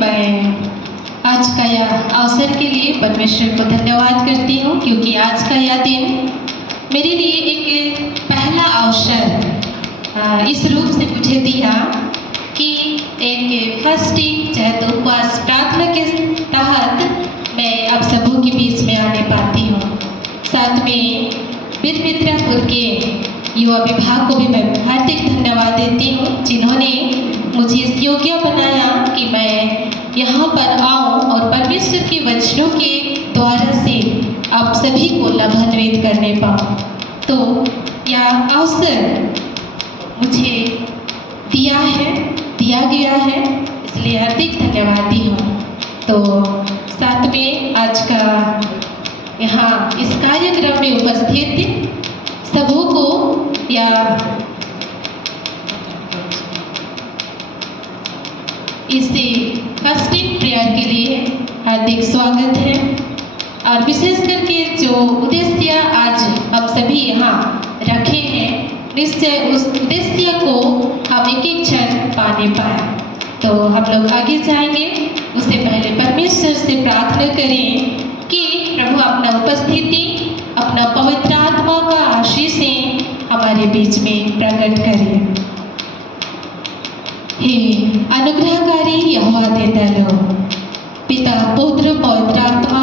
मैं आज का यह अवसर के लिए परमेश्वर को धन्यवाद करती हूँ, क्योंकि आज का यह दिन मेरे लिए एक पहला अवसर इस रूप से मुझे दिया कि एक फास्टिंग चाहे तो उपवास प्रार्थना के तहत मैं आप सबों के बीच में आने पाती हूँ। साथ में वीर मित्रापुर के युवा विभाग को भी मैं हार्दिक धन्यवाद देती हूँ, जिन्होंने मुझे इस योग्य बनाया कि मैं यहाँ पर आऊँ और परमेश्वर के वचनों के द्वारा से आप सभी को लाभान्वित करने पाऊँ। तो यह अवसर मुझे दिया गया है, इसलिए हार्दिक धन्यवादी हूँ। तो साथ में आज का यहाँ इस कार्यक्रम में उपस्थित सबों को या इसे फास्टिंग प्रेयर के लिए हार्दिक स्वागत है। और विशेष करके जो उद्देश्य आज हम सभी यहाँ रखे हैं, निश्चय उस उद्देश्य को हम एक क्षण पाने पाए। तो हम लोग आगे जाएंगे, उससे पहले परमेश्वर से प्रार्थना करें कि प्रभु अपना उपस्थिति, अपना पवित्र आत्मा का आशीषें हमारे बीच में प्रकट करें। हे अनुग्रहकारी यहोवा देता लो, पिता पुत्र पवित्र आत्मा,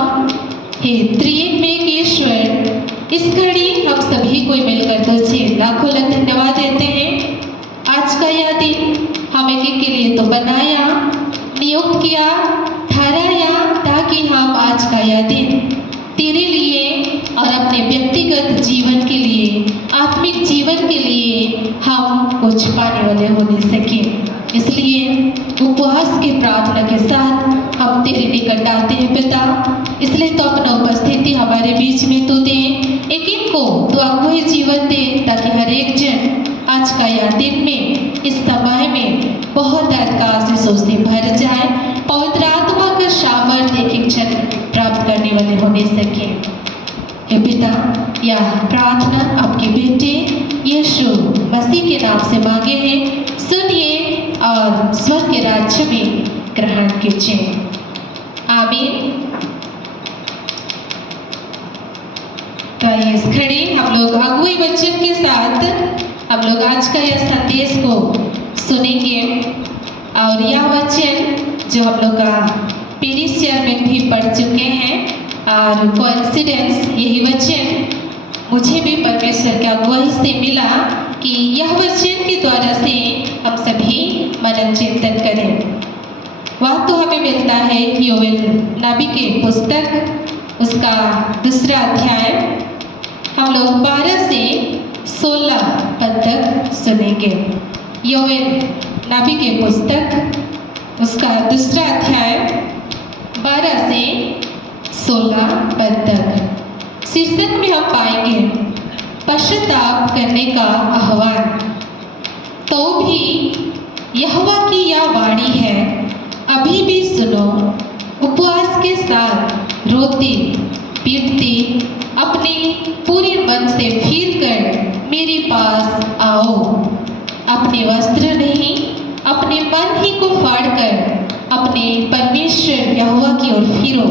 हे त्रिएक में ईश्वर, इस घड़ी हम सभी को मिलकर तुझे लाखों लाख धन्यवाद देते हैं। आज का यह दिन हम एक के लिए तो बनाया, नियुक्त किया, ठहराया, ताकि हम आज का यह दिन तेरे लिए और अपने व्यक्तिगत जीवन के लिए, आत्मिक जीवन के लिए हम कुछ पाने वाले होने सकें। इसलिए उपवास की प्रार्थना के साथ हम तेरे निकट आते हैं पिता। इसलिए तो अपना उपस्थिति हमारे बीच में तो दे, एक एक को तो अगुवाई जीवन दे, ताकि हर एक जन आज का यह दिन में, इस समय में बहुत का आशीषों से भर जाए, पवित्र आत्मा का सामर्थ्य एक क्षण प्राप्त करने वाले होने सके। हे पिता, यह प्रार्थना आपके बेटे यीशु मसीह के नाम से मांगे हैं, सुनिए और स्वर्ग के राज्य में ग्रहण कीजिए। आमीन। तो इस घड़ी हम लोग अगुवाई वचन के साथ हम लोग आज का यह संदेश को सुनेंगे। और यह वचन जो हम लोग का पेरिस चेयरमैन भी पढ़ चुके हैं, और कोइंसिडेंस यही वचन मुझे भी परमेश्वर के अगुवाई से मिला कि यह वचन के द्वारा से हम सभी मनन चिंतन करें। वह तो हमें मिलता है योएल नबी के पुस्तक, उसका 2 अध्याय, हम लोग 12 से 16 पद तक सुनेंगे। योएल नबी के पुस्तक, उसका 2 अध्याय 12 से 16 पद तक। शीर्षक में हम पाएंगे पश्चाताप करने का आह्वान। तो भी यहोवा की यह वाणी है, अभी भी सुनो, उपवास के साथ रोते पीटते अपने पूरे मन से फिर कर मेरे पास आओ। अपने वस्त्र नहीं, अपने मन ही को फाड़ कर अपने परमेश्वर यहोवा की ओर फिरो,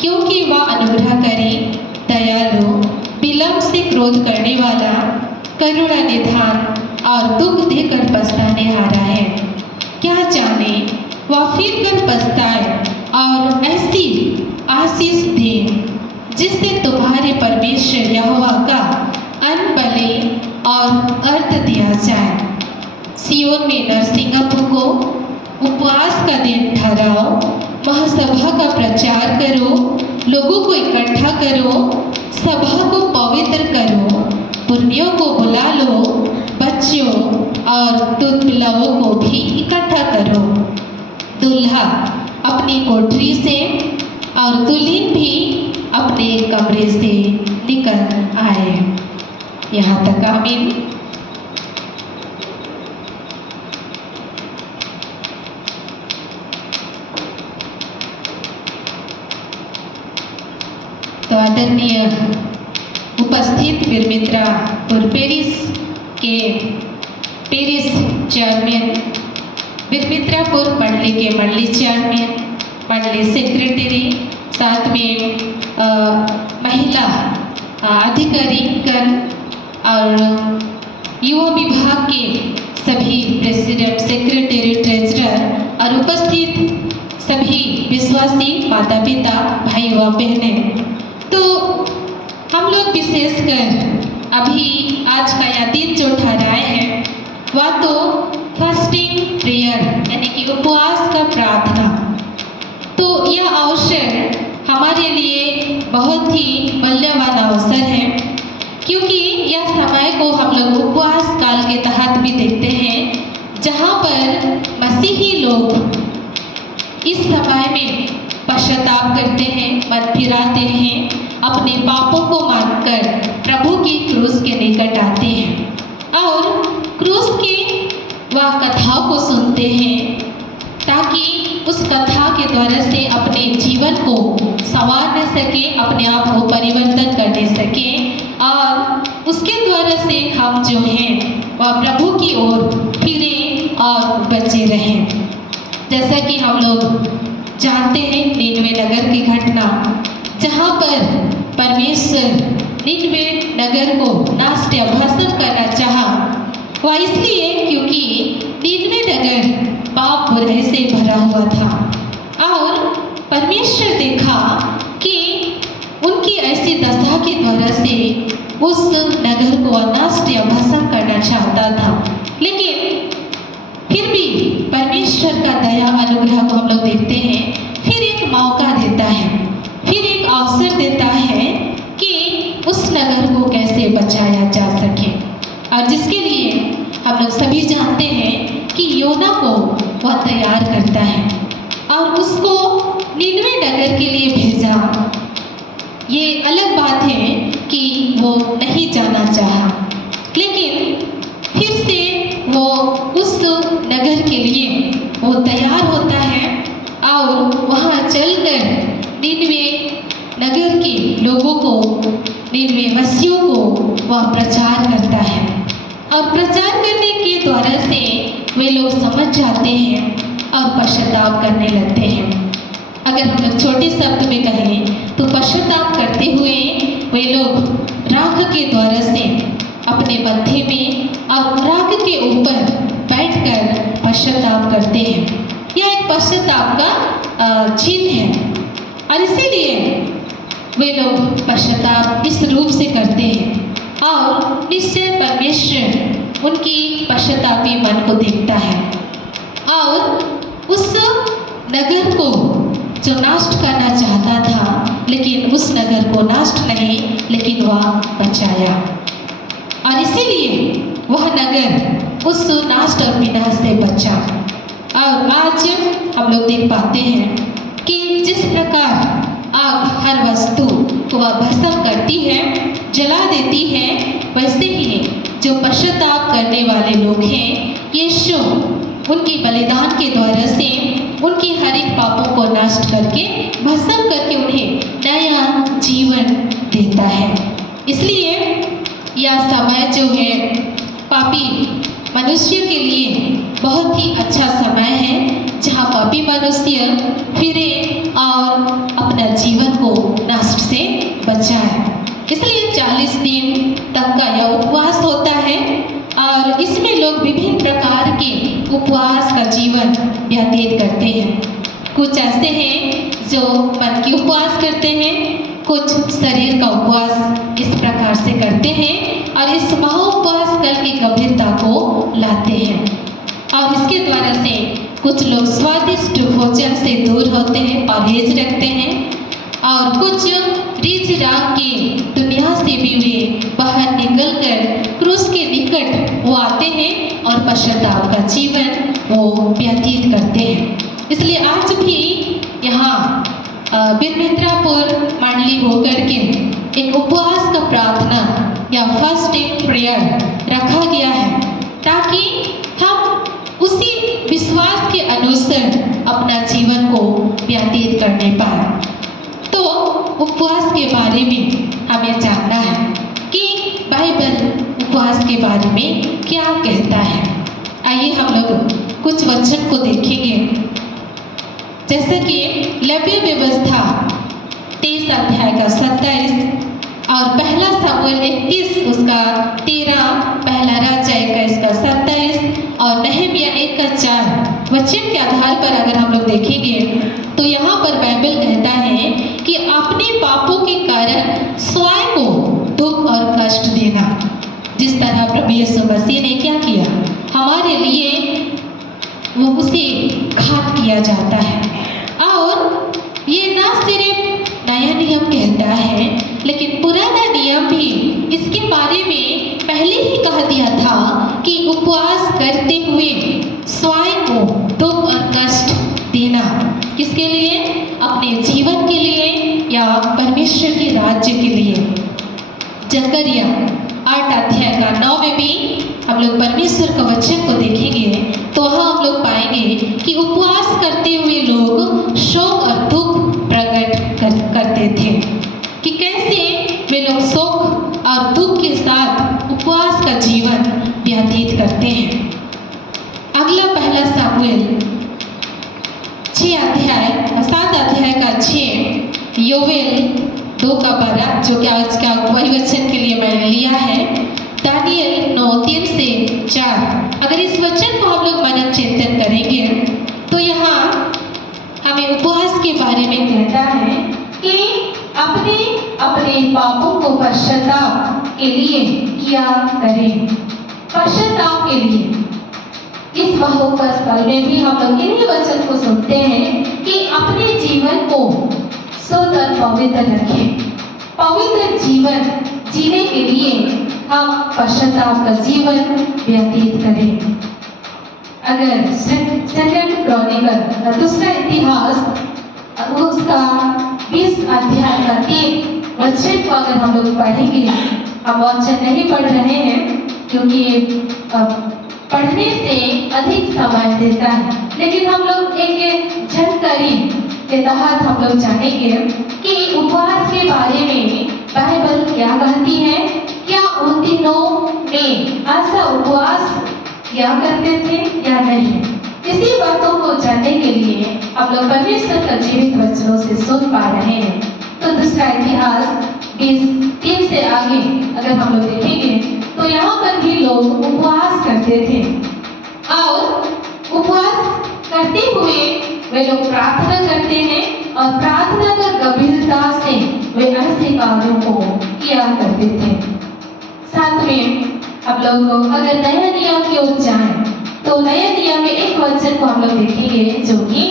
क्योंकि वह अनुग्रह करे, दयालु, विलंब से क्रोध करने वाला, करुणा निधान और दुख देकर पछताने हारा है। क्या जाने वह फिर कर पछताए और ऐसी आशीष दे जिससे तुम्हारे परमेश्वर यहोवा का अन्न बले और अर्थ दिया जाए। सियोन में नरसिंहत्व को उपवास का दिन ठहराओ, महासभा का प्रचार करो, लोगों को इकट्ठा करो, सभा को पवित्र करो, पुर्नियों को बुला लो, बच्चों और दूध पिलाओं को भी इकट्ठा करो। दूल्हा अपनी कोठरी से और दुल्हन भी अपने कमरे से निकल आए। यहाँ तक आमीन। तो आदरणीय उपस्थित वीर मित्रापुर पेरिस के पेरिस चेयरमैन बिरमित्रापुर मंडली के मंडली चेयरमैन, मंडली सेक्रेटरी, साथ में महिला अधिकारी गण और युवा विभाग के सभी प्रेसिडेंट, सेक्रेटरी, ट्रेजरर और उपस्थित सभी विश्वासी माता पिता, भाई व बहनें। तो हम लोग विशेषकर अभी आज का यह दिन जो ठहराए हैं वह तो फास्टिंग प्रेयर यानी कि उपवास का प्रार्थना। तो यह अवसर हमारे लिए बहुत ही मूल्यवान अवसर है, क्योंकि यह समय को हम लोग उपवास काल के तहत भी देखते हैं, जहाँ पर मसीही लोग इस समय में पश्चाताप करते हैं, मन फिराते हैं, अपने पापों को मानकर प्रभु की क्रूस के निकट आते हैं और क्रूस की वह कथाओं को सुनते हैं, ताकि उस कथा के द्वारा से अपने जीवन को संवारने सके, अपने आप को परिवर्तन करने सके और उसके द्वारा से हम जो हैं वह प्रभु की ओर फिरें और बचे रहें। जैसा कि हम लोग जानते हैं निनवे नगर की घटना, जहाँ पर परमेश्वर निनवे नगर को नाश या भस्म करना चाहा, वह इसलिए क्योंकि निनवे नगर पाप बुराई से भरा हुआ था और परमेश्वर देखा कि उनकी ऐसी दशा के द्वारा से उस नगर को नष्ट या भस्म करना चाहता था। लेकिन फिर भी परमेश्वर का दया अनुग्रह को हम लोग देखते हैं, फिर एक मौका देता है, फिर एक अवसर देता है कि उस नगर को कैसे बचाया जा सके। और जिसके लिए हम लोग सभी जानते हैं कि योना को वह तैयार करता है और उसको निनवे नगर के लिए भेजा। ये अलग बात है कि वो नहीं जाना चाहा, लेकिन फिर से वो उस नगर के लिए वो तैयार होता है और वहाँ चलकर निनवे नगर के लोगों को, निनवे वासियों को वह प्रचार करता है और प्रचार करने के द्वारा से वे लोग समझ जाते हैं और पश्चाताप करने लगते हैं। अगर हम लोग छोटे शब्द में कहें तो पश्चाताप करते हुए वे लोग राख के द्वारा से अपने मत्थे में और राख के ऊपर बैठकर पश्चाताप करते हैं। यह एक पश्चाताप का चिन्ह है और इसीलिए वे लोग पश्चाताप इस रूप से करते हैं और निश्चय परमेश्वर उनकी पश्चातापी मन को देखता है और उस नगर को जो नष्ट करना चाहता था, लेकिन उस नगर को नष्ट नहीं, लेकिन वह बचाया और इसीलिए वह नगर उस नाश और विनाश से बचा। और आज हम लोग देख पाते हैं कि जिस प्रकार आग हर वस्तु को वह भस्म करती है, जला देती है, वैसे ही जो पश्चाताप करने वाले लोग हैं, यीशु उनकी बलिदान के द्वारा से उनकी हर एक पापों को नष्ट करके, भस्म करके उन्हें नया जीवन देता है। इसलिए यह समय जो है पापी मनुष्य के लिए बहुत ही अच्छा समय है, जहाँ पापी मनुष्य फिरे और अपना जीवन को नष्ट से बचाए। इसलिए 40 दिन तक का यह उपवास होता है और इसमें लोग विभिन्न प्रकार के उपवास का जीवन व्यतीत करते हैं। कुछ ऐसे हैं जो मन की उपवास करते हैं, कुछ शरीर का उपवास इस प्रकार से करते हैं और इस महाउपवास कल की गंभीरता को लाते हैं। और इसके द्वारा से कुछ लोग स्वादिष्ट भोजन से दूर होते हैं, परहेज रखते हैं और कुछ रीझ राग की दुनिया से भी वे बाहर निकलकर क्रूस के निकट वो आते हैं और पश्चाताप का जीवन वो व्यतीत करते हैं। इसलिए आज भी यहाँ बिरमित्रापुर मंडली होकर के एक उपवास का प्रार्थना या फास्टिंग प्रेयर रखा गया है, ताकि हम उसी विश्वास के अनुसार अपना जीवन को व्यतीत करने पाए। तो उपवास के बारे में हमें जानना है कि बाइबल उपवास के बारे में क्या कहता है। आइए हम लोग कुछ वचन को देखेंगे, जैसे कि लेवीय व्यवस्था 23 अध्याय का 27 और पहला सामुएल 31 उसका 13, पहला राजा 21 का 27 और नहमिया 1 का 4 वचन के आधार पर अगर हम लोग देखेंगे तो यहाँ पर बाइबल कहता है कि अपने पापों के कारण स्वयं को दुख और कष्ट देना, जिस तरह प्रभु यीशु मसीह ने क्या किया हमारे लिए, वो उसे घात किया जाता है। और ये ना सिर्फ नया नियम कहता है लेकिन पुराना नियम भी इसके बारे में पहले ही कह दिया था कि उपवास करते हुए स्वयं को दुख और कष्ट देना, किसके लिए? अपने जीवन के लिए या परमेश्वर के राज्य के लिए। जकरिया 8 अध्याय का 9 में भी हम लोग परमेश्वर का वचन को देखेंगे तो वहाँ हम लोग पाएंगे कि उपवास करते हुए लोग शोक और दुख प्रकट करते थे, कि कैसे वे लोग शोक और दुख के साथ उपवास का जीवन व्यतीत करते हैं। अगला पहला सामुएल 7 अध्याय का 6, योवेल 2 का 12 जो कि आज का वही वचन के लिए मैंने लिया है, दानियल 9 3 से 4। अगर इस वचन को हम लोग मनन चिंतन करेंगे तो यहाँ हमें उपवास के बारे में कहता है कि अपने अपने पापों को पश्चाताप के लिए किया करें। पश्चाताप के लिए इस महोत्सव काल में भी हम लोग इन्हीं वचन को सुनते हैं कि अपने जीवन को शुद्ध और पवित्र रखें। पवित्र जीवन जीने के लिए हम पश्चाताप का जीवन व्यतीत करें। अगर सेकंड क्रॉनिकल दूसरा इतिहास उसका 20 अध्याय का 3 वचन को अगर हम लोग पढ़ेंगे, हम वचन नहीं पढ़ रहे हैं क्योंकि पढ़ने से अधिक समय देता है, लेकिन हम लोग एक जानकारी के तहत हम लोग जानेंगे कि उपवास के बारे में बाइबल क्या कहती है। क्या उन दिनों में ऐसा उपवास क्या करते थे या नहीं? इसी बातों को जानने के लिए हम लोग परमेश्वर का जीवित वचनों से सुन पा रहे हैं। तो दूसरा इतिहास 20:3 से आगे अगर हम लोग देखेंगे तो यहाँ पर भी लोग उपवास करते थे और उपवास करते हुए वे लोग प्रार्थना करते हैं और प्रार्थना कर गंभीरता से वे ऐसे कार्यों को किया करते थे। साथ में अब लोग अगर नया नियम की ओर जाएं तो नया नियम में एक वचन को हम लोग देखेंगे जो कि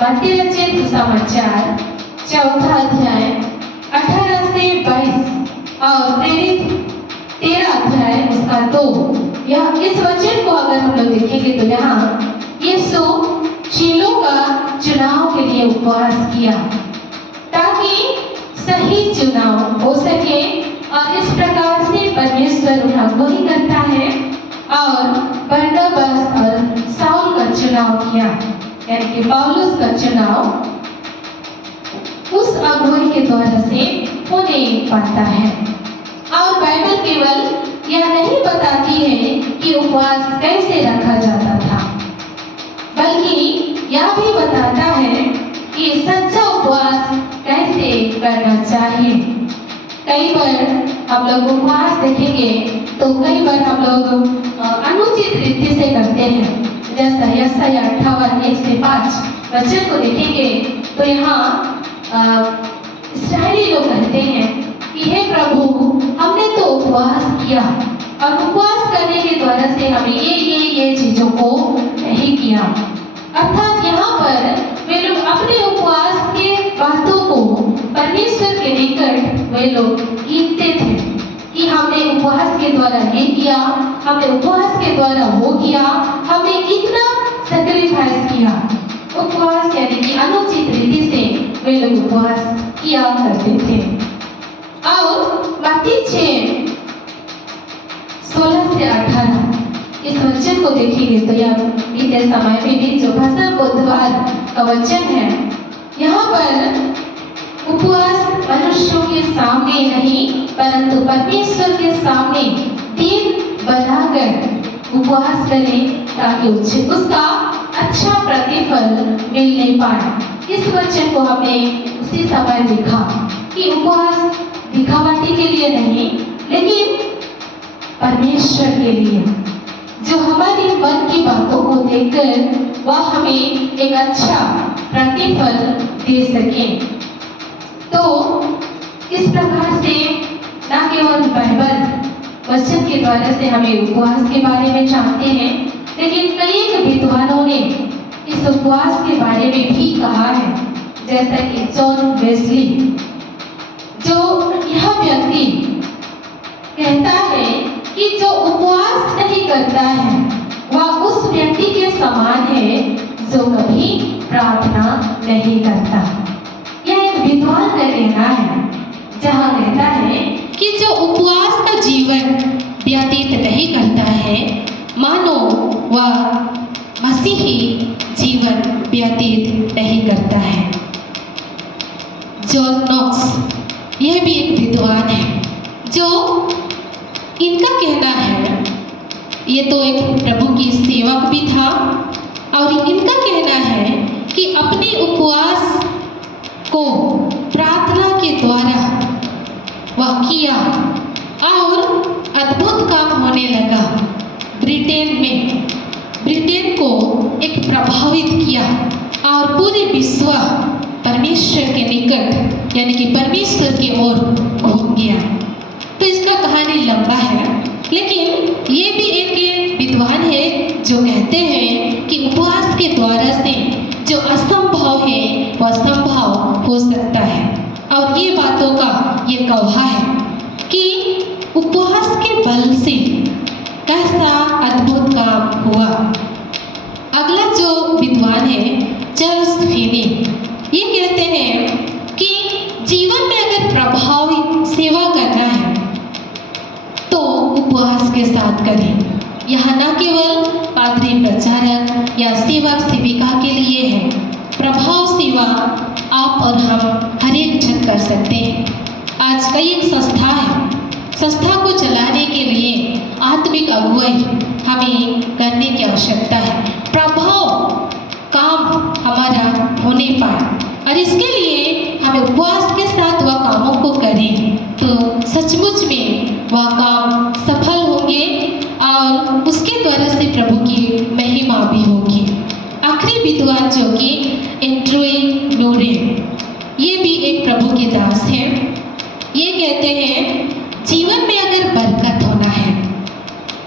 मत्ती रचित सुसमाचार 4 अध्याय 18 से 22 और प्रेरित 13 अध्याय उसका 2। यह इस वचन को अगर हम लोग देखेंगे तो यहाँ यीशु चेलों का चुनाव के लिए उपवास किया ताकि सही चुनाव हो सके, और इस प्रकार से परमेश्वर उन्हें अगुवाई करता है और बरनबास और साउल का चुनाव किया, यानी कि पौलुस का चुनाव उस अगुवाई के द्वारा से होने पाता है। और बाइबल केवल यह नहीं बताती है कि उपवास कैसे रखा जाता था, बल्कि यह भी बताता है कि सच्चा उपवास कैसे करना चाहिए। कई बार हम लोग उपवास देखेंगे तो कई बार हम लोग अनुचित रीति से करते हैं, जैसा यशायाह 58 1 से 5 वचन को देखेंगे तो यहाँ इस्राएली लोग कहते हैं कि हे प्रभु, हमने तो उपवास किया और उपवास करने के द्वारा से हमें ये चीजों को नहीं किया। अर्थात यहाँ पर वे लोग अपने उपवास के बातों को परमेश्वर के निकट वे लोग गिनते थे कि हमने उपवास के द्वारा ये किया, हमने उपवास के द्वारा वो किया, हमने इतना सैक्रिफाइस किया। उपवास यानी कि अनुचित रीति से वे लोग उपवास किया करते थे। और मत्ती 6:16 से 18 इस वचन को देखेंगे तो यह बीते समय में भी जो भाषा बुधवार का वचन है, यहाँ पर उपवास मनुष्यों के सामने नहीं परंतु परमेश्वर के सामने दिन बनाकर उपवास करें ताकि उसका अच्छा प्रतिफल मिल नहीं पाए। इस वचन को हमने उसी समय देखा कि उपवास दिखावटी के लिए नहीं, लेकिन परमेश्वर के लिए, जो हमारी मन की बातों को देखकर वह हमें एक अच्छा प्रतिफल दे सके। तो इस प्रकार से न केवल बाइबल वचन के द्वारा से हमें उपवास के बारे में जानते हैं, लेकिन कई विद्वानों ने इस उपवास के बारे में भी कहा है, जैसा कि जॉन वेस्ली, जो यह व्यक्ति कहता है कि जो उपवास नहीं करता है वह उस व्यक्ति के समान है जो कभी प्रार्थना नहीं करता। यह एक विद्वान का कहना है, जहाँ कहता है कि जो उपवास का जीवन व्यतीत नहीं करता है, मानो वह मसीही जीवन व्यतीत नहीं करता है। जॉन नॉक्स यह भी एक विद्वान है, जो इनका कहना है, ये तो एक प्रभु की सेवक भी था, और इनका कहना है कि अपने उपवास को प्रार्थना के द्वारा वह किया और अद्भुत काम होने लगा। ब्रिटेन को एक प्रभावित किया और पूरे विश्व परमेश्वर के निकट यानी कि परमेश्वर की ओर घूम गया। तो इसका कहानी लंबा है, लेकिन ये भी एक विद्वान है जो कहते हैं कि उपवास के द्वारा से जो असंभव है वह संभव हो सकता है। और ये बातों का ये गवाह है कि उपवास के बल से कैसा अद्भुत काम हुआ। अगला जो विद्वान है चार्ल्स फिनी, ये कहते हैं कि जीवन में अगर प्रभावी सेवा करना है तो उपवास के साथ करें। यहाँ न केवल पादरी प्रचारक या सेवक सेविका के लिए है, प्रभाव सेवा आप और हम हर एक जन कर सकते हैं। आज कई एक संस्था है, संस्था को चलाने के लिए आत्मिक अगुवाई हमें करने की आवश्यकता है, प्रभाव काम हमारा होने पाए, और इसके लिए हमें उपवास के साथ वह कामों को करें तो सचमुच में वह काम सफल होंगे और उसके द्वारा से प्रभु की महिमा भी होगी। आखिरी विद्वान जो कि एंड्रू नूरे, ये भी एक प्रभु के दास हैं, ये कहते हैं जीवन में अगर बरकत होना है,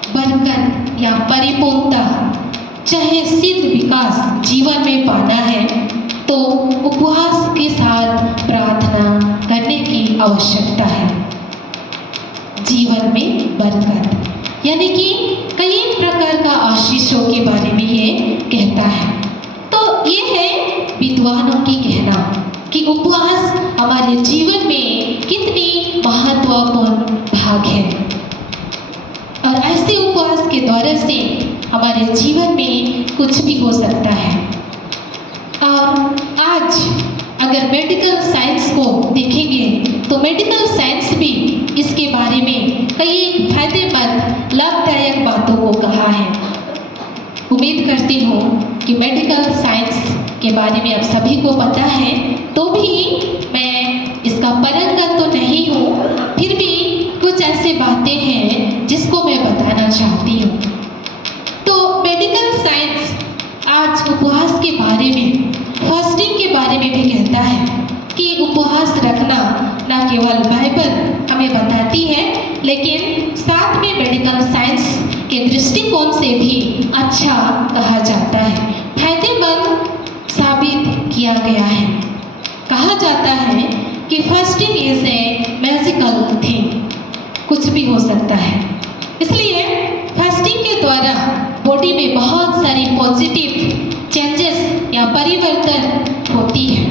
बरकत या परिपूर्णता चाहे सिद्ध विकास जीवन में पाना है तो उपवास के साथ प्रार्थना करने की आवश्यकता है। जीवन में बरकत यानी कि कई प्रकार का आशीषों के बारे में ये कहता है। तो ये है विद्वानों की कहना कि उपवास हमारे जीवन में कितनी महत्वपूर्ण भाग है, और ऐसे उपवास के द्वारा से हमारे जीवन में कुछ भी हो सकता है। और आज अगर मेडिकल साइंस को देखेंगे तो मेडिकल साइंस भी इसके बारे में कई फायदेमंद लाभदायक बातों को कहा है। उम्मीद करती हूँ कि मेडिकल साइंस के बारे में आप सभी को पता है, तो भी मैं इसका पारंगत तो नहीं हूँ, फिर भी कुछ ऐसे बातें हैं जिसको मैं बताना चाहती हूँ। तो मेडिकल साइंस आज उपवास के बारे में, फास्टिंग के बारे में भी कहता है कि उपवास रखना न केवल बाइबल हमें बताती है, लेकिन साथ में मेडिकल साइंस के दृष्टिकोण से भी अच्छा कहा जाता है, फायदेमंद साबित किया गया है। कहा जाता है कि fasting is a magical thing, कुछ भी हो सकता है। इसलिए फास्टिंग के द्वारा बॉडी में बहुत सारी पॉजिटिव चेंजेस या परिवर्तन होती है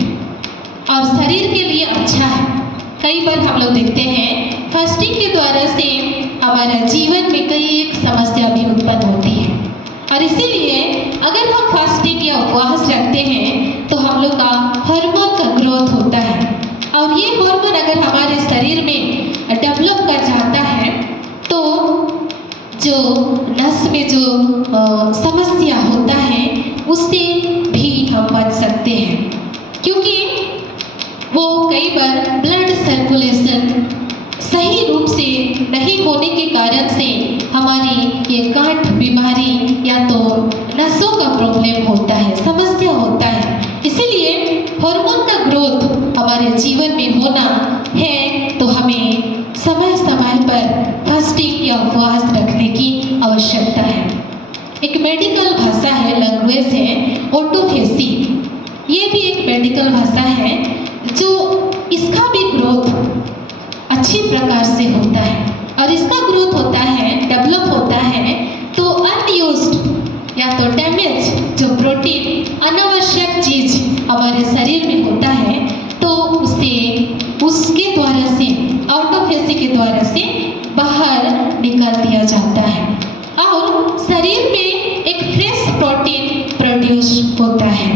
और शरीर के लिए अच्छा है। कई बार हम लोग देखते हैं फास्टिंग के द्वारा से हमारा जीवन में कई एक समस्या भी उत्पन्न होती है, और इसीलिए अगर हम फास्टिंग या उपवास रखते हैं तो हम लोग का हार्मोन का ग्रोथ होता है, और ये हार्मोन अगर हमारे शरीर में डेवलप कर जाता है तो जो नस में जो समस्या होता है उससे भी हम बच सकते हैं, क्योंकि वो कई बार ब्लड सर्कुलेशन सही रूप से नहीं होने के कारण से हमारी ये गांठ बीमारी या तो नसों का प्रॉब्लम होता है, समस्या होता है। इसीलिए हार्मोन का ग्रोथ हमारे जीवन में होना है तो हमें समय समय पर फास्टिंग या उपवास रखने की आवश्यकता है। एक मेडिकल भाषा है, लैंग्वेज है ऑटोफेसी। ये भी एक मेडिकल भाषा है जो इसका भी ग्रोथ अच्छी प्रकार से होता है, और इसका ग्रोथ होता है, डेवलप होता है तो अनयूज्ड या तो डैमेज जो प्रोटीन अनावश्यक चीज हमारे शरीर में होता है तो उसे उसके द्वारा से ऑटोफेसी के द्वारा से बाहर निकाल दिया जाता है और शरीर में एक फ्रेश प्रोटीन प्रोड्यूस होता है।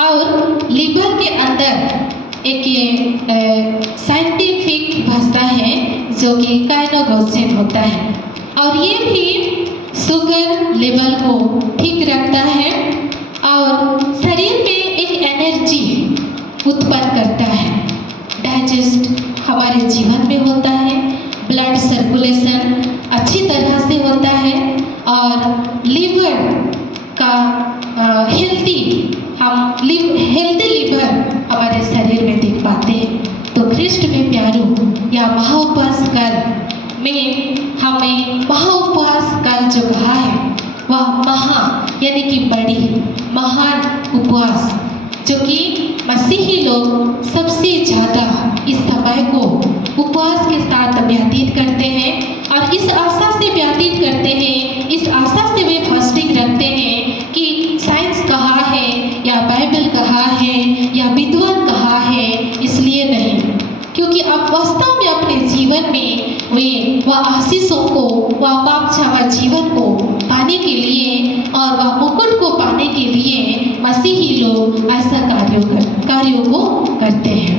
और लिवर के अंदर एक ये साइंटिफिक भाषा है जो कि काइनेगोजिन होता है, और ये भी शुगर लेवल को ठीक रखता है और शरीर में एक एनर्जी उत्पन्न करता है। डाइजेस्ट हमारे जीवन में होता है, ब्लड सर्कुलेशन अच्छी तरह से होता है और लिवर का हेल्दी लिवर हमारे शरीर में देख पाते हैं। तो ख्रिस्ट में प्यारों या महाउपवास काल में हमें महाउपवास काल जो कहा है वह यानी कि बड़ी महान उपवास जो कि मसीही लोग सबसे ज़्यादा इस समय को उपवास के साथ व्यतीत करते हैं और इस आशा से व्यतीत करते हैं, इस आशा से वे फास्टिंग रखते हैं कि साइंस कहा है या बाइबल कहा है या विद्वान कहा है, इसलिए नहीं, क्योंकि आप वास्तव में अपने जीवन में वे वह आशीषों को, वह पाप क्षमा जीवन को पाने के लिए और वह मुकुट को पाने के लिए मसीही लोग ऐसा कार्यों को करते हैं।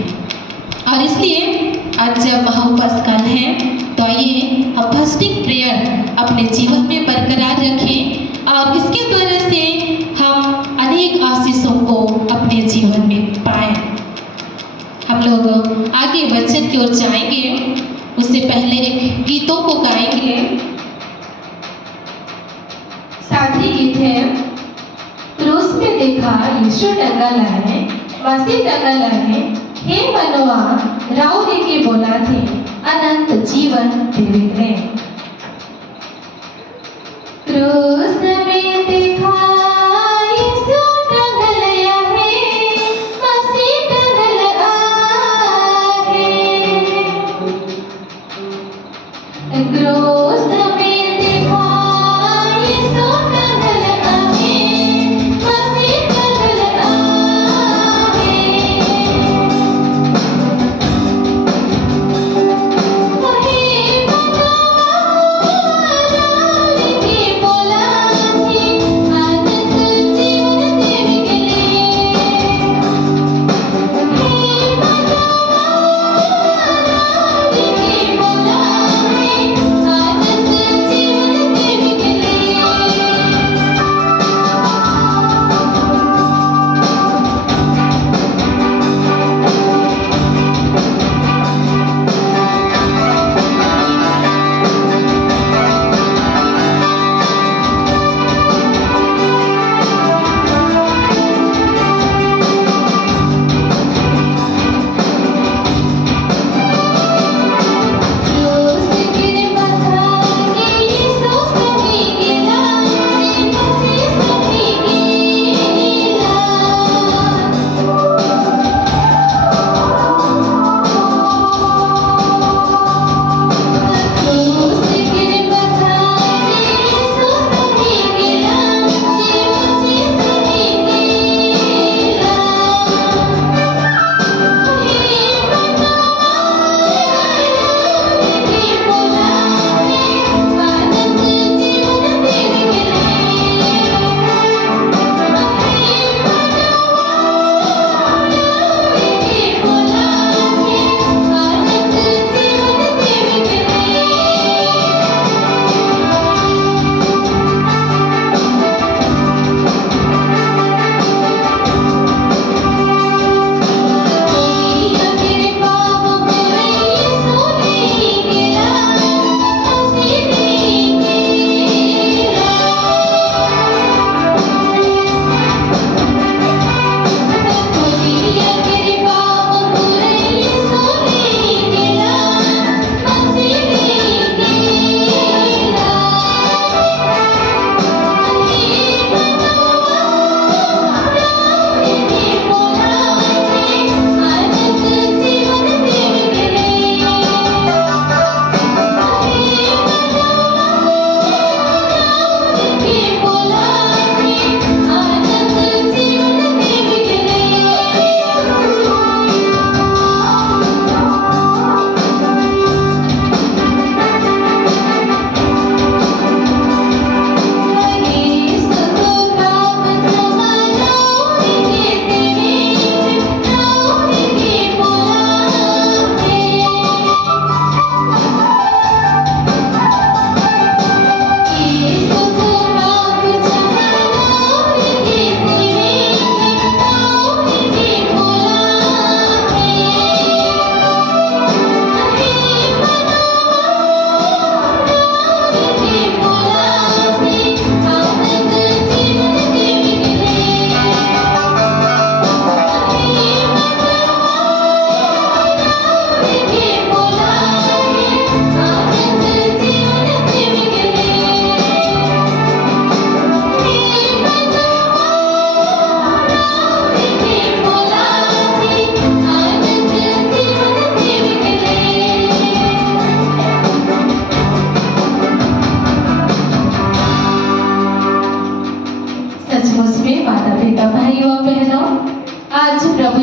और इसलिए आज जब महाउपवास काल है तो आइए हम फास्टिंग प्रेयर अपने जीवन में बरकरार रखें और इसके द्वारा से हम अनेक आशीषों को अपने जीवन में पाएं। हम लोग आगे वचन की ओर जाएंगे, उससे पहले एक गीतों को गाएंगे। साथी गीत है, क्रूस पे देखा यीशु टंगल है, मसीह टंगल है, हे मनवा राव दे के बोला थे अनंत जीवन देवे। क्रूस में देखा यीशु टंगल है, मसीह टंगल आहे। क्रूस में देखा यीशु टंगल आहे, मसीह टंगल आहे। वही मनवा राव दे के बोला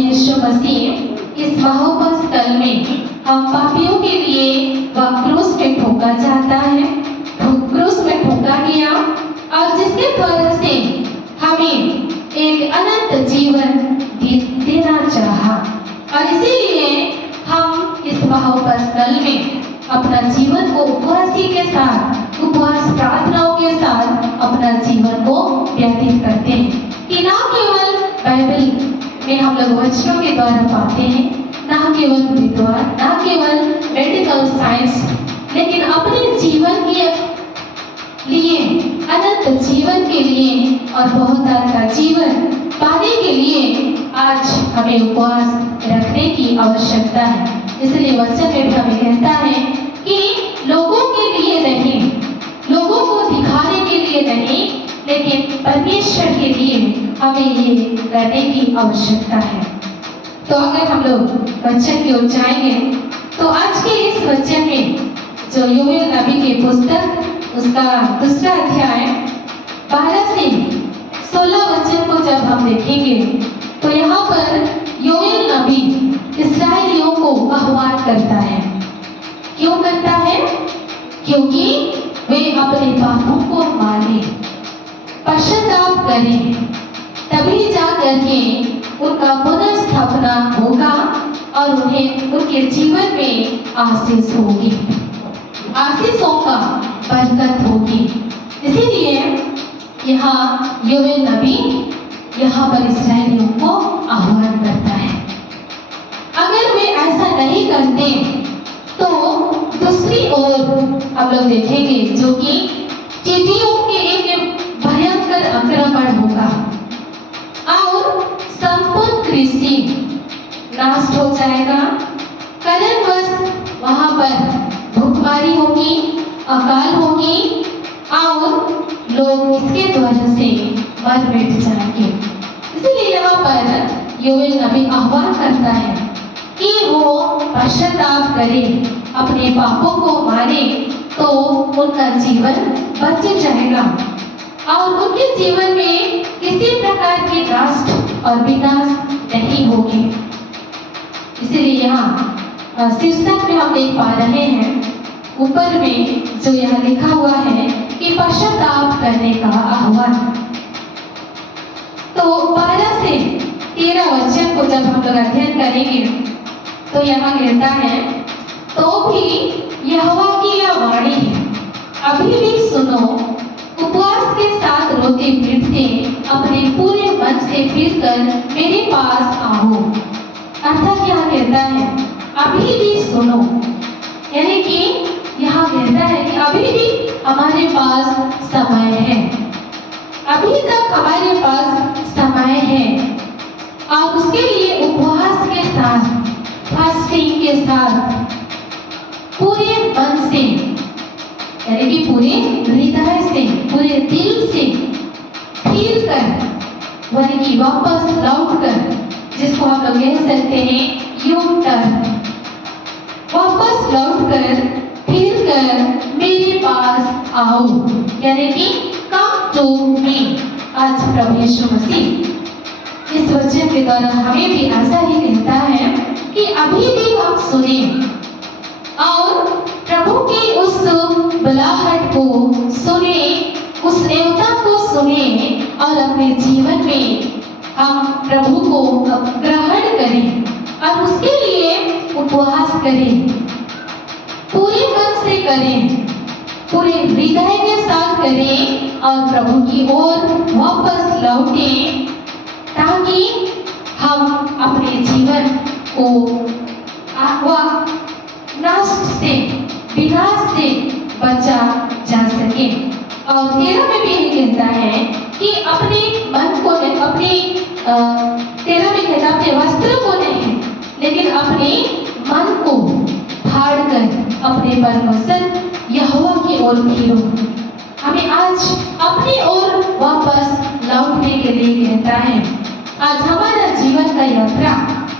यीशु मसीह इस महोपस स्थल में हम पापियों के लिए वह क्रूस पे ठोका जाता है, क्रूस में ठोका गया और जिसके द्वारा से हमें एक अनंत जीवन देना चाहा। और इसीलिए हम इस महोपस स्थल में अपना जीवन को उपवासी के साथ, उपवास प्रार्थनाओं के साथ अपना जीवन को व्यतीत करते हैं कि ना केवल बाइबल में हम लोग वचनों के द्वारा पाते हैं, ना केवल विद्वान, ना केवल मेडिकल साइंस, लेकिन अपने जीवन के लिए, अनंत जीवन के लिए और बहुतायत का जीवन पाने के लिए आज हमें उपवास रखने की आवश्यकता है। इसलिए वचन में भी हमें कहता है कि लोगों के लिए नहीं, लोगों को दिखाने के लिए नहीं, लेकिन परमेश्वर के लिए हमें ये करने की आवश्यकता है। तो अगर हम लोग वचन की ओर जाएंगे तो आज के इस वचन में जो योएल नबी की पुस्तक उसका दूसरा अध्याय 12 से 16 वचन को जब हम देखेंगे तो यहाँ पर योएल नबी इस्राएलियों को आह्वान करता है। क्यों करता है? क्योंकि वे अपने पापों को माने, पश्चाताप करें, तभी जा करके उनका पुनर्स्थापना होगा और उन्हें उनके जीवन में आशीष होगी, आशीषों का बरकत होगी। इसीलिए यहाँ योएल नबी यहाँ पर इस्राएलियों को आह्वान करता है। अगर वे ऐसा नहीं करते तो दूसरी ओर हम लोग देखेंगे जो कि चींटियों के एक भयंकर आक्रमण होगा और संपूर्ण कृषि नष्ट हो जाएगा। कारणवश वहां पर भूखमरी होगी, अकाल होगी और लोग इसके द्वारा से मर मिट जाएंगे। इसलिए यहाँ पर योएल नबी आह्वान करता है कि वो पश्चाताप करें, अपने पापों को माने तो उनका जीवन बच जाएगा और उनके जीवन में किसी प्रकार की नष्ट और विनाश नहीं होगी। इसीलिए यहाँ शीर्षक में हम देख पा रहे हैं ऊपर में जो यहाँ लिखा हुआ है कि पश्चाताप करने का आह्वान। तो 12 से 13 वचन को जब हम लोग अध्ययन करेंगे तो यहाँ कहता है, तो भी यहोवा की यह वाणी है, अभी भी सुनो, उपवास के साथ रोते पीटते अपने पूरे मन से फिरकर मेरे पास आओ। अर्थात क्या कहता है? अभी भी सुनो, यानी कि यहाँ कहता है कि अभी भी हमारे पास समय है, अभी तक हमारे पास समय है और उसके लिए उपवास के साथ, फास्टिंग के साथ, पूरे मन से, यानी कि पूरे हृदय से, पूरे दिल से फिर कर, यानी कि वापस लौट कर, जिसको हम लोग कह सकते हैं यू टर्न, वापस लौट कर फिर कर मेरे पास आओ, यानी कि कम टू मी। आज प्रभु यीशु मसीह इस वचन के द्वारा हमें भी ऐसा ही कहता है कि अभी भी हम सुने और प्रभु की उस बुलाहट को सुने, उस न्योता को सुने और अपने जीवन में हम प्रभु को ग्रहण करें और उसके लिए उपवास करें, पूरे मन से करें, पूरे हृदय के साथ करें और प्रभु की ओर वापस लौटें, ताकि हम अपने जीवन को नष्ट से, विनाश से बचा जा सके। और 13 में भी ये कहता है कि अपने मन को, अपने 13 में कहता अपने वस्त्र को नहीं, लेकिन अपने मन को फाड़ कर अपने परमेश्वर यहोवा की ओर फिरो। हमें आज अपनी ओर वापस लौटने के लिए कहता है। आज हमारा जीवन का यात्रा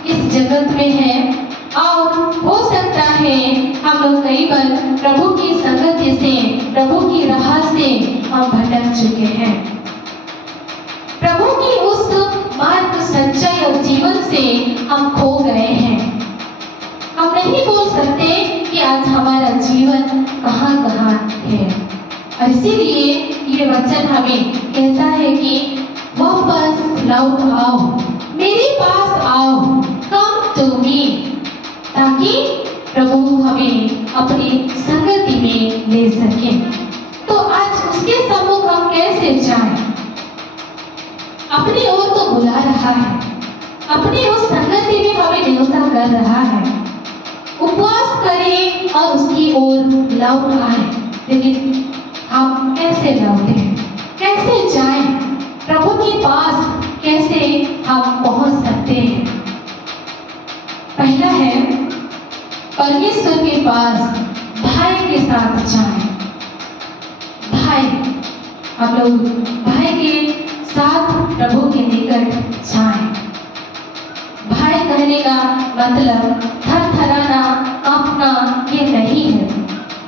इस जगत में है और हो सकता है हम लोग कई बार प्रभु की संगति से, प्रभु की राह से हम भटक चुके हैं। प्रभु की उस मार्ग सच्चाई और जीवन से हम खो गए हैं। हम नहीं बोल सकते कि आज हमारा जीवन कहाँ कहाँ है। और इसीलिए ये वचन हमें कहता है कि वापस लौट आओ, मेरे पास आओ, कम टू मी, ताकि प्रभु हमें अपनी संगति में ले सके। तो आज उसके सम्मुख हम कैसे जाएं? अपनी ओर तो बुला रहा है, अपनी उस संगति में हमें न्योता कर रहा है, उपवास करें और उसकी ओर लौट आए। लेकिन हम कैसे लौटे, कैसे जाएं, प्रभु के पास कैसे हम पहुंच सकते हैं? पहला है परमेश्वर के पास भाई के साथ जाएं। भाई, हम लोग भाई के साथ प्रभु के निकट जाएं। भाई कहने का मतलब थरथराना, कांपना ये नहीं है।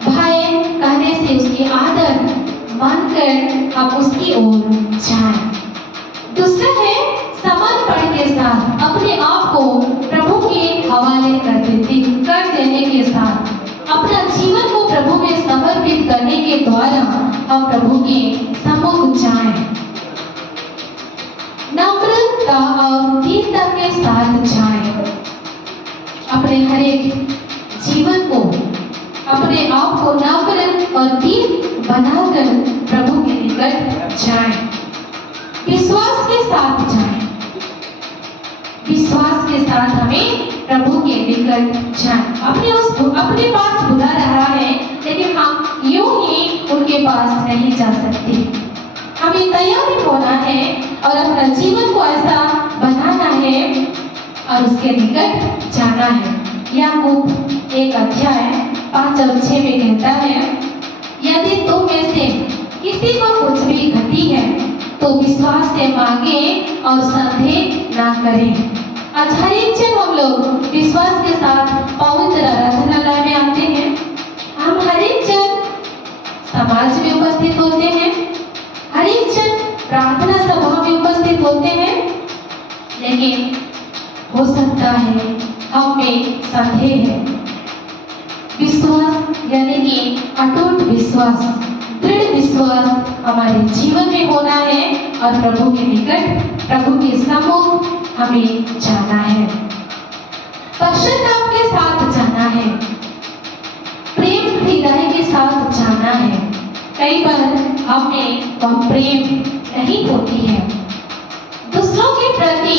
भाई कहने से उसकी आदत मानकर हम उसकी ओर जाएं। दूसरा है समर्पण के साथ, अपने आप को प्रभु के हवाले कर देने के साथ, अपना जीवन को प्रभु में समर्पित करने के द्वारा हम प्रभु के सम्मुख जाएं। नम्रता और दीनता के साथ जाएं। अपने हर एक जीवन को, अपने आप को नम्र और दीन बनाकर प्रभु के निकट जाएं। विश्वास के साथ जाएं। विश्वास के साथ हमें प्रभु के निकट जाएं। अपने पास बुला रहा है, लेकिन हम यूं ही उनके पास नहीं जा सकते। हमें तैयार होना है और अपना जीवन को ऐसा बनाना है और उसके निकट जाना है। याकूब 1 अध्याय 5 और 6 में कहता है, यदि तुम में से किसी को कुछ भी घटी है तो विश्वास से मांगे और संदेह ना करें। आज हर एक जन हम लोग विश्वास के साथ पवित्र आराधनालय में आते हैं। हम हर एक जन समाज में उपस्थित होते हैं, हर एक जन प्रार्थना सभा में उपस्थित होते हैं, लेकिन हो सकता है हम में संदेह है। विश्वास यानी कि अटूट विश्वास, दृढ़ विश्वास हमारे जीवन में होना है और प्रभु के निकट, प्रभु के सम्मुख हमें जाना है। पश्चाताप के साथ जाना है, प्रेम हृदय के साथ जाना है। कई बार हमें वह प्रेम नहीं होती है। दूसरों के प्रति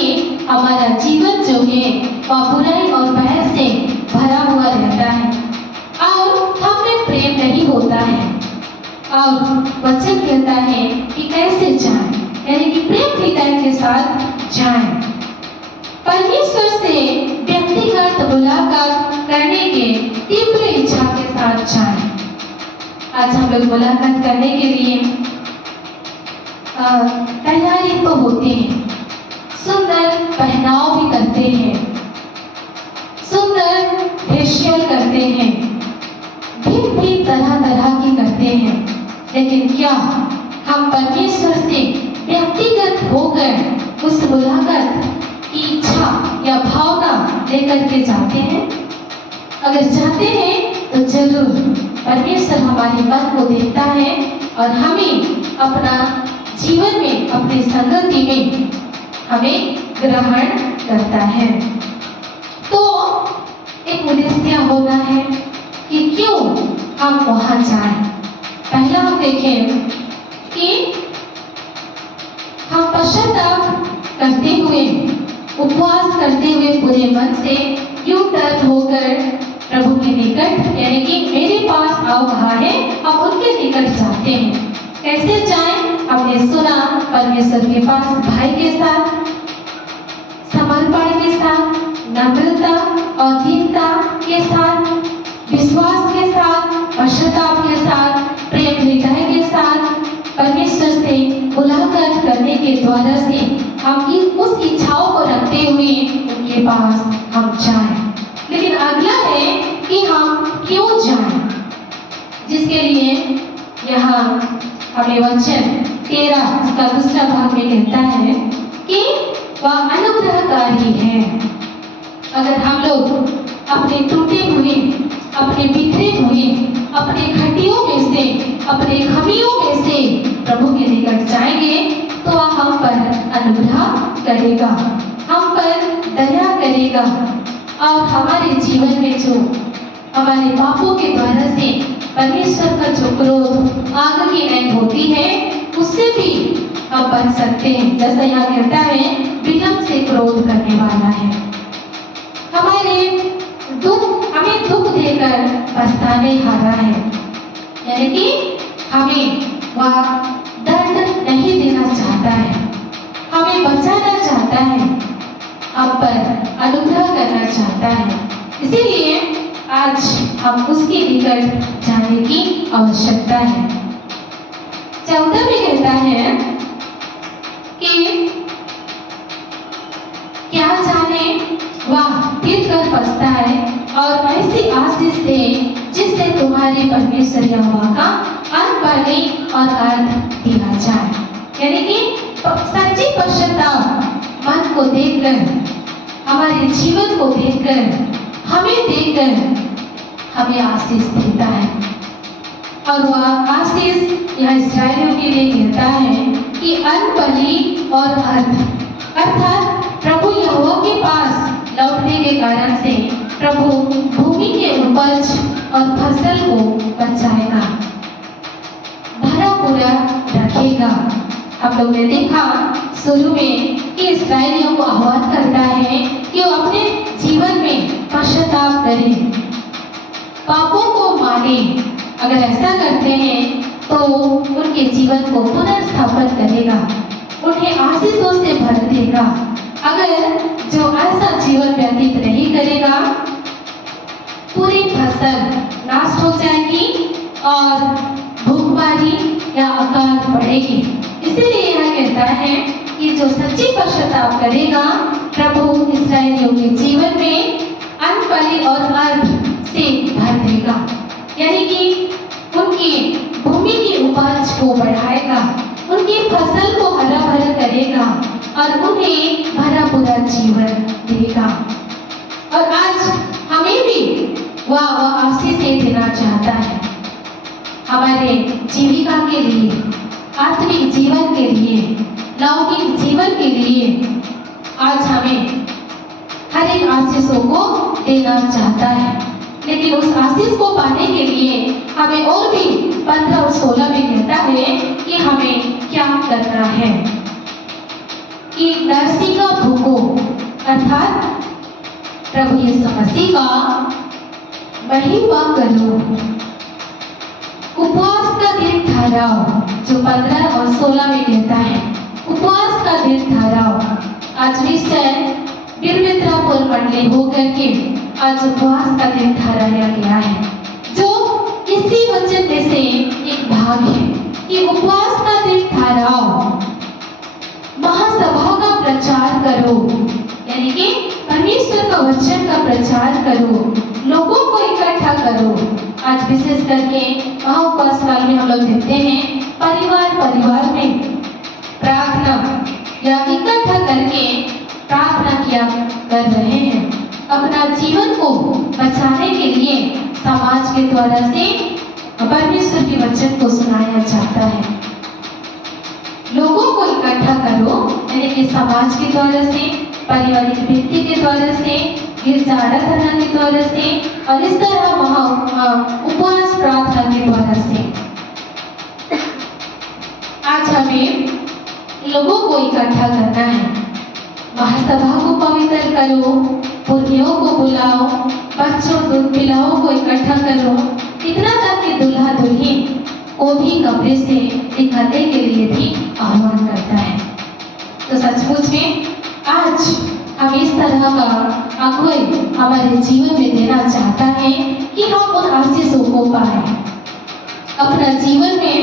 हमारा जीवन जो है वह बुराई और बैर से भरा हुआ रहता है और हमें प्रेम नहीं होता है। और वचन कहता है कि कैसे जाएं, यानी कि प्रेम हृदय के साथ जाएं। परमेश्वर से व्यक्तिगत मुलाकात करने के तीव्र इच्छा के साथ जाएं। आज हम लोग मुलाकात करने के लिए तैयारी तो होते हैं, सुंदर पहनाव भी करते हैं, सुंदर फेशियल करते हैं, भी तरह तरह की करते हैं। लेकिन क्या हम परमेश्वर से व्यक्तिगत होकर उस मुलाकात की इच्छा या भावना लेकर के जाते हैं? अगर जाते हैं तो जरूर परमेश्वर हमारे मन को देखता है और हमें अपना जीवन में, अपनी संगति में हमें ग्रहण करता है। तो एक उद्देश्य होना है कि क्यों हम वहां जाएं। पहला हम देखें कि हम पश्चाताप करते हुए, उपवास करते हुए पूरे मन से यू टर्न होकर प्रभु के निकट, यानी कि मेरे पास आओ कहा है, हम उनके निकट जाते हैं। कैसे जाएं? हमने सुना, परमेश्वर के पास भाई के साथ, समर्पण के साथ, नम्रता और दीनता के साथ, विश्वास के साथ, पश्चाताप के साथ, प्रेम हृदय के साथ, परमेश्वर से मुलाकात करने के द्वारा से हम उस इच्छाओं को रखते हुए उनके पास हम जाएं। लेकिन अगला है कि हम क्यों जाएं, जिसके लिए यहाँ हमें वचन 13 इसका दूसरा भाग में कहता है कि वह अनुग्रहकारी है। अगर हम लोग अपने टूटे हुए, अपने बिखरे हुए, अपने घटियों में से, अपने खमियों में से प्रभु के निकट जाएंगे तो वह हम पर अनुग्रह करेगा, हम पर दया करेगा और हमारे जीवन में जो हमारे पापों के द्वारा से परमेश्वर का जो क्रोध आग की नैन होती है उससे भी हम बच सकते हैं। जैसा यहाँ कहता है, विलंब से क्रोध करने वाला है। हमें दुख देकर पछताने हारा है, यानी कि हमें वह दर्द नहीं देना चाहता है, हमें बचाना चाहता है, हम पर अनुग्रह करना चाहता है। इसीलिए आज हम उसके निकट जाने की आवश्यकता है। 14 में कहता है कि क्या जाने वह फिर कर पछताए और ऐसी आशीष दे जिससे तुम्हारे परमेश्वर यहोवा का अनबली और अर्थ दिया जाए। यानी कि सच्ची पश्चाताप मन को देखकर, हमारे जीवन को देखकर, हमें देखकर हमें आशीष देता है। और वह आशीष यह इस्राएलियों के लिए कहता है कि अनबली और अर्थ अर्थात प्रभु यहोवा के पास लौटने के कारण से प्रभु भूमि के उपज और फसल को बचाएगा, भरा पूरा रखेगा। हम लोग ने देखा शुरू में कि इस्राएलियों को आह्वान करता है कि वो अपने जीवन में पश्चाताप करें, पापों को माने। अगर ऐसा करते हैं तो उनके जीवन को पुनर्स्थापन करेगा, उन्हें आशीषों से भर देगा। अगर जो ऐसा जीवन व्यतीत नहीं करेगा, पूरी फसल नाश हो जाएगी और भूखमरी या अकाल पड़ेगी। इसीलिए यह कहता है कि जो सच्ची पश्चाताप करेगा, प्रभु इस्राएलियों के जीवन में अनबली और अर्थ से भर देगा, यानी कि उनकी भूमि की उपज को बढ़ाएगा, उनकी फसल को हरा भरा करेगा और उन्हें भरा पूरा जीवन देगा। और आज हमें भी वह आशीषें देना चाहता है, हमारे जीविका के लिए, आत्मिक जीवन के लिए, लौकिक जीवन के लिए। आज हमें हर एक आशीषों को देना चाहता है, लेकिन उस आशीष को पाने के लिए हमें और भी 15 और 16 में कहता है कि हमें क्या करना है कि नरसिंगा भूखो अर्थात प्रभु यीशु मसीह का महिमा करो, उपवास का दिन ठहराओ, जो 15 और 16 में कहता है उपवास का दिन ठहराओ। आज विषय बिरमित्रापुर मंडली होकर के आज उपवास का दिन ठहराया गया है, जो इसी वचन में से एक भाग है कि उपवास का दिन ठहराओ, महासभा का प्रचार करो, यानी कि परमेश्वर का वचन का प्रचार करो, लोगों को इकट्ठा करो। आज विशेष करके महाउपवास काल में हम लोग देखते हैं परिवार में प्रार्थना या इकट्ठा करके प्रार्थना किया कर रहे हैं। अपना जीवन को बचाने के लिए समाज के द्वारा से परमेश्वर के वचन को सुनाया जाता है। लोगों को इकट्ठा करो, यानी कि समाज के द्वारा से, पारिवारिक व्यक्ति के द्वारा से, गिरजा आराधना के द्वारा से और इस तरह उपवास प्रार्थना के द्वारा से। आज हमें लोगों को इकट्ठा करना है, महासभा को पवित्र करो, पुरनियों को बुलाओ, बच्चों दूध पिलाओ को इकट्ठा करो, इतना तक कि दूल्हा दुल्हन को भी कमरे से निकलने के लिए भी आह्वान करता है। तो सचमुच में आज हम इस तरह का अगुवाई हमारे जीवन में देना चाहता है कि हम उन आशीषों को पाए। अपना जीवन में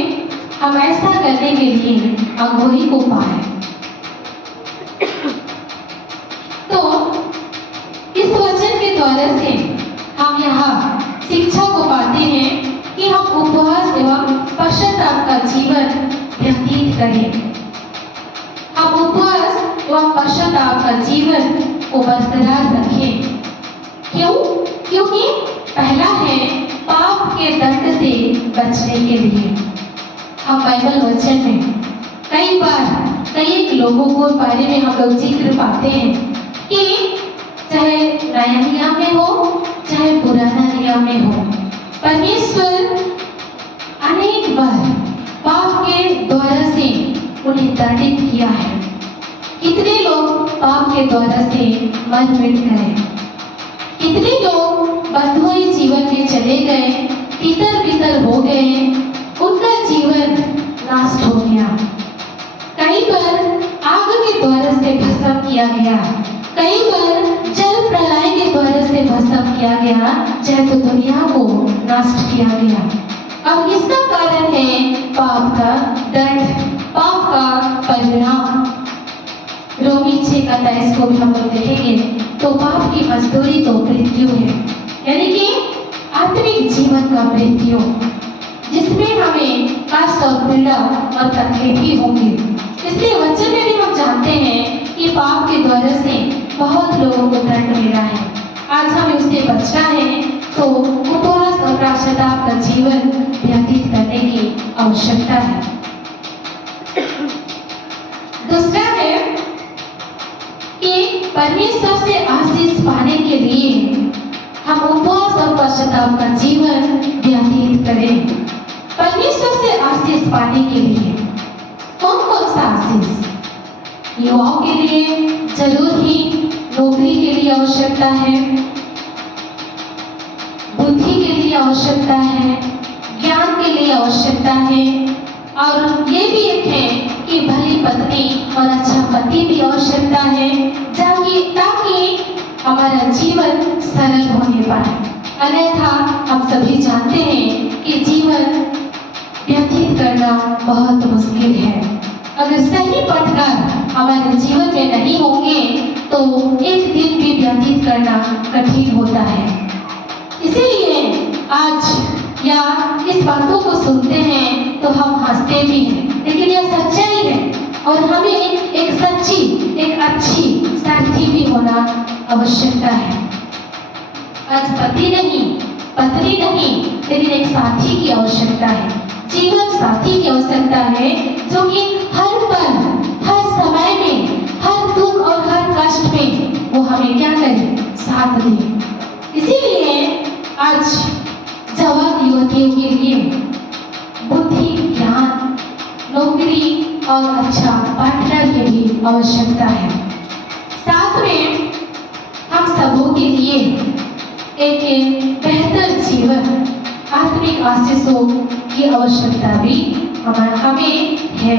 हम ऐसा करने के लिए अगुवाई को पाए। तो इस वचन के द्वारा से हम यहाँ शिक्षा को पाते हैं कि हम उपवास एवं पश्चाताप का जीवन व्यतीत करें। हम उपवास व पश्चाताप का जीवन को बरकरार रखें। क्यों? क्योंकि पहला है पाप के दंड से बचने के लिए। हम बाइबल वचन में कई बार कई लोगों के बारे में हम लोग जिक्र पाते हैं कि चाहे नया नियम में हो चाहे पुराना नियम में हो, परमेश्वर अनेक बार पाप के द्वारा से उन्हें दंडित किया है। कितने लोग पाप के द्वारा से मर मिट गए, कितने लोग बंधुए जीवन में चले गए, तितर बितर हो गए, उनका जीवन नष्ट हो गया। कई बार आग के द्वारा से भस्म किया गया, कई बार जल प्रलय के द्वारा से भस्म किया गया, चाहे तो दुनिया को नष्ट किया गया। अब इसका कारण है पाप का दंड, पाप का परिणाम। रोमी 6:23 को भी हम लोग देखेंगे तो पाप की मजदूरी तो मृत्यु है, यानी कि आत्मिक जीवन का मृत्यु, जिसमें हमें कष्ट और पीड़ा और तकलीफ भी होंगी। इसलिए वचन में भी हम जानते हैं कि पाप के द्वारा से बहुत लोगों को दंड मिला है। आज हमें उससे बचना है तो उपवास और पश्चाताप का जीवन व्यतीत करने की आवश्यकता है। दूसरा है कि परमेश्वर से आशीष पाने के लिए हम उपवास और पश्चाताप का जीवन व्यतीत करें। परमेश्वर से आशीष पाने के लिए कौन कौन सा आशीष? युवाओं के लिए जरूर ही नौकरी के लिए आवश्यकता है, बुद्धि के लिए आवश्यकता है, ज्ञान के लिए आवश्यकता है, और ये भी एक है कि भली पत्नी और अच्छा पति भी आवश्यकता है, ताकि हमारा जीवन सरल होने पाए। अन्यथा हम सभी जानते हैं कि जीवन व्यतीत करना बहुत मुश्किल है। अगर सही पटकर हमारे जीवन में नहीं होंगे तो एक दिन भी व्यतीत करना कठिन होता है। इसीलिए आज या इस बातों को सुनते हैं तो हम हंसते भी हैं, लेकिन यह सच्चाई है और हमें एक सच्ची, एक अच्छी साथी भी होना आवश्यकता है। आज पति नहीं, पत्नी नहीं, लेकिन एक साथी की आवश्यकता है, जीवन साथी की आवश्यकता है, जो कि हर पल, हर समय में, हर दुख और हर कष्ट में वो हमें क्या करे? साथ दे। इसीलिए आज जवान युवतियों के लिए बुद्धि, ज्ञान, नौकरी और अच्छा पार्टनर की भी आवश्यकता है। साथ में हम सबों के लिए एक बेहतर जीवन, आत्मिक आशीषों की आवश्यकता भी हमें है।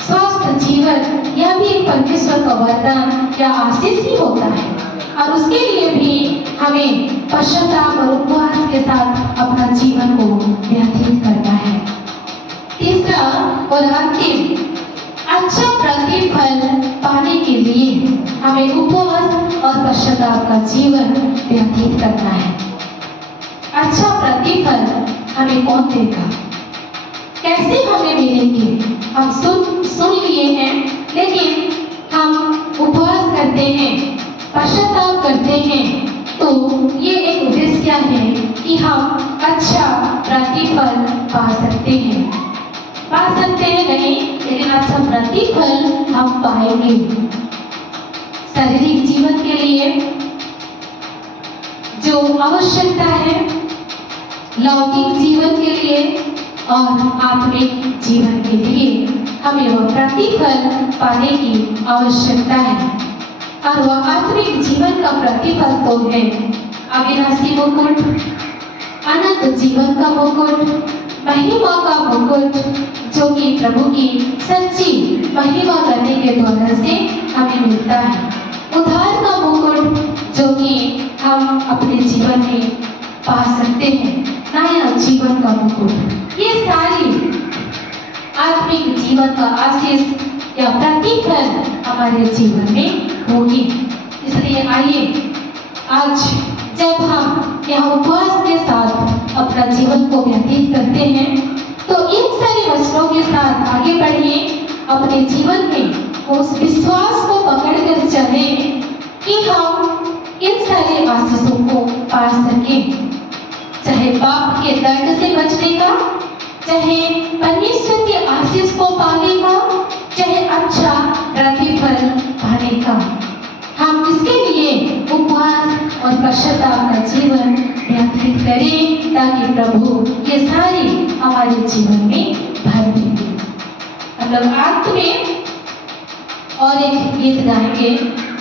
स्वस्थ जीवन यह भी एक परमेश्वर का वरदान या आशीष ही होता है, और उसके लिए भी हमें पश्चाताप और उपवास के साथ अपना जीवन को व्यतीत करना है। तीसरा और अंतिम, अच्छा प्रतिफल पाने के लिए हमें उपवास और पश्चाताप का जीवन व्यतीत करना है। अच्छा प्रतिफल हमें कौन देगा? कैसे हमें मिलेंगे? हम सुन लिए हैं, लेकिन हम उपवास करते हैं, पश्चाताप करते हैं, तो ये एक उद्देश्य क्या है कि हम अच्छा प्रतिफल पा सकते हैं। पा सकते हैं नहीं, लेकिन अच्छा प्रतिफल हम पाएंगे। शारीरिक जीवन के लिए जो आवश्यकता है, लौकिक जीवन के लिए और आत्मिक जीवन के लिए हमें वह प्रतिफल पाने की आवश्यकता है। और वह आत्मिक जीवन का प्रतिफल तो है अविनाशी मुकुट, अनंत जीवन का मुकुट, महिमा का मुकुट, जो कि प्रभु की सच्ची महिमा करने के द्वारा से हमें मिलता है। उद्धार का मुकुट, जो कि हम अपने जीवन में पा सकते हैं, नया जीवन का मुकुट। ये सारी आत्मिक जीवन का आशीष या प्रतिफल हमारे जीवन में होगी। इसलिए आइए आज जब हम यहाँ उपवास के साथ अपना जीवन को व्यतीत करते हैं, तो इन सारे वचनों के साथ आगे बढ़िए, अपने जीवन में उस विश्वास को पकड़कर चले कि हम इन सारे आशीषों को पा सकें, चाहे पाप के दर्द से बचने का, चाहे परमेश्वर के आशीष को पाने का, चाहे अच्छा प्रतिफल पाने का। हम इसके लिए उपवास और पश्चाताप का जीवन व्यतीत करें ताकि प्रभु ये सारे हमारे जीवन में भर देंगे। हम लोग अंत में और एक गीत गाएंगे।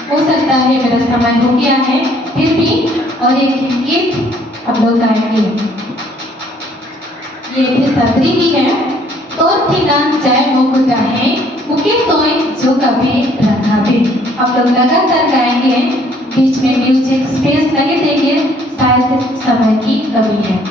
हो सकता है मेरा समय हो गया है, फिर भी और एक गीत हम लोग गाएंगे। ये सदरी भी है, तो थीना जय मुकुट है उके तोय जो कभी रखा भी। हम लोग लगातार गाएंगे, बीच में म्यूजिक स्पेस लगे देंगे, शायद समय की कमी है।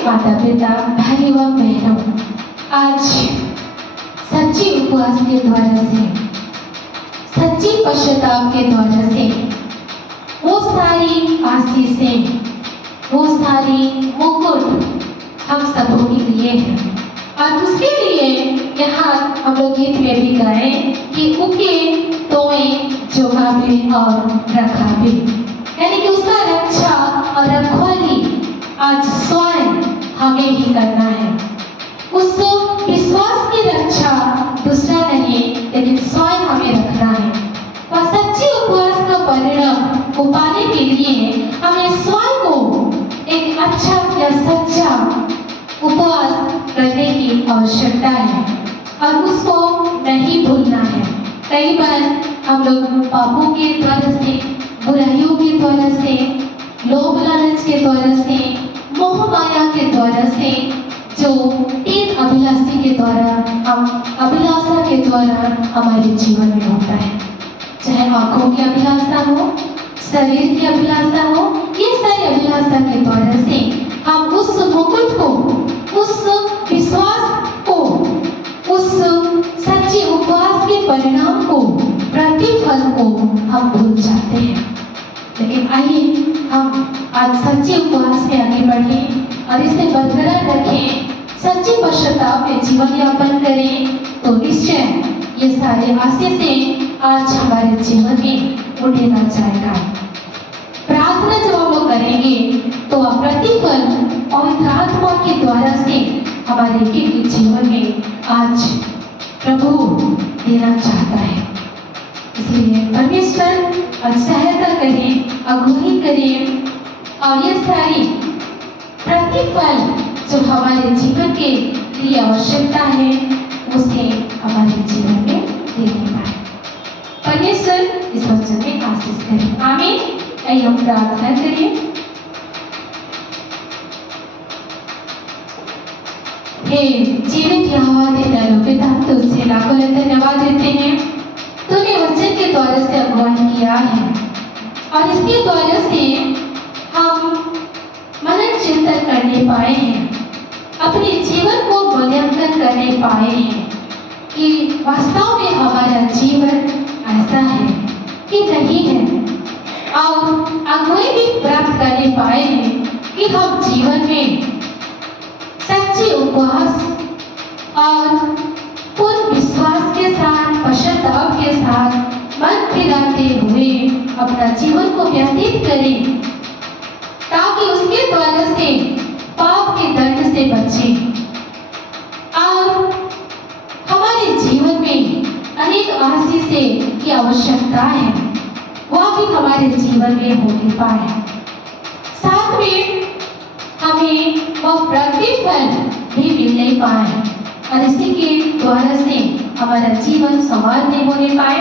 माता पिता भाई व बहनों, आज सच्ची उपवास के द्वारा से, सच्ची पश्चाताप के द्वारा से वो सारी आशीषें, वो सारी मुकुट हम सबों के लिए है। और उसके लिए यहाँ हम लोग गीत में भी गाए कि उके तोए जोगावे और रखावे, यानी कि उसका रक्षा और रखवाली आज स्वयं हमें ही करना है। उस विश्वास की रक्षा दूसरा नहीं, लेकिन स्वयं हमें रखना है। और सच्चे उपवास का परिणाम को पाने के लिए हमें स्वयं को एक अच्छा या सच्चा उपवास करने की आवश्यकता है और उसको नहीं भूलना है। कई बार हम लोग पापों के द्वारा से, बुराइयों के द्वारा से, लोभ लालच के द्वारा से, मोह माया के द्वारा से, जो तीन अभिलाषी के द्वारा अभिलाषा के द्वारा हमारे जीवन में होता है, चाहे आंखों की अभिलाषा हो, शरीर की अभिलाषा हो, ये सारी अभिलाषा के द्वारा से हम उस मुकुट को, उस विश्वास को, उस सच्चे उपवास के परिणाम को, प्रतिफल को हम भूल जाते हैं। लेकिन आइए हम आज सच्चे उपवास में आगे बढ़ें और इसे बरकरार रखें, सच्चे पश्चाताप में जीवन यापन करें, तो निश्चय ये सारे आशीषें आज हमारे जीवन में उठेगा जाएगा। प्रार्थना जब हम लोग करेंगे तो प्रतिफल पवित्र आत्मा के द्वारा से हमारे के जीवन में आज प्रभु देना चाहता है। इसलिए परमेश्वर आज सहायता करें, अगुवाई करें और ये सारी प्रतिफल जो हमारे जीवन के लिए आवश्यकता है उसे हमारे जीवन में देने पाए। परमेश्वर इस वचन में आशीष करें। आमीन। आइए हम प्रार्थना करें। हे जीवित यहोवा देवता पिता, तुझसे लाखों धन्यवाद देते हैं। तूने वचन के द्वारा से अगुवाई किया है और इसके द्वारा से हम मनन चिंतन करने पाए हैं, अपने जीवन को मूल्यांकन करने पाए हैं कि वास्तव में हमारा जीवन ऐसा है कि नहीं है, और अगुवाई भी प्राप्त करने पाए हैं कि हम जीवन में सच्चे उपवास और पूर्ण विश्वास के साथ, पश्चाताप के साथ, मन फिराते हुए अपना जीवन को व्यतीत करें, ताकि उसके द्वारा से पाप के दंड से बचें और हमारे जीवन में अनेक आशीषें की आवश्यकता है, वह भी हमारे जीवन में होने पाए। साथ में हमें वह प्रतिफल भी मिलने पाए और इसी के द्वारा से हमारा जीवन संवारने होने पाए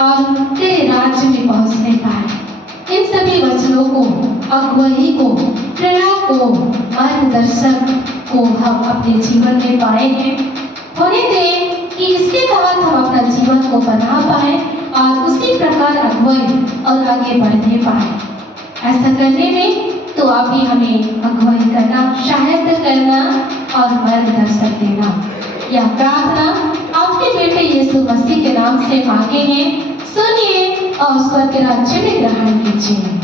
और तेरे राज्य में पहुंचने पाए। इन सभी वचनों को, अगुवाई को, प्रेरणा को, मार्गदर्शन को हम अपने जीवन में पाए हैं। होने दें कि इसके तहत हम अपना जीवन को बना पाए और उसी प्रकार अगुवाई और आगे बढ़ने पाए। ऐसा करने में तो आप ही हमें अगुवाई करना, सहायता करना और मार्गदर्शन देना। यह प्रार्थना आपके बेटे यीशु मसीह के नाम से मांगे हैं। सुनिए और स्वर्ग के राज्य में ग्रहण कीजिए।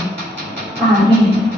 आमीन।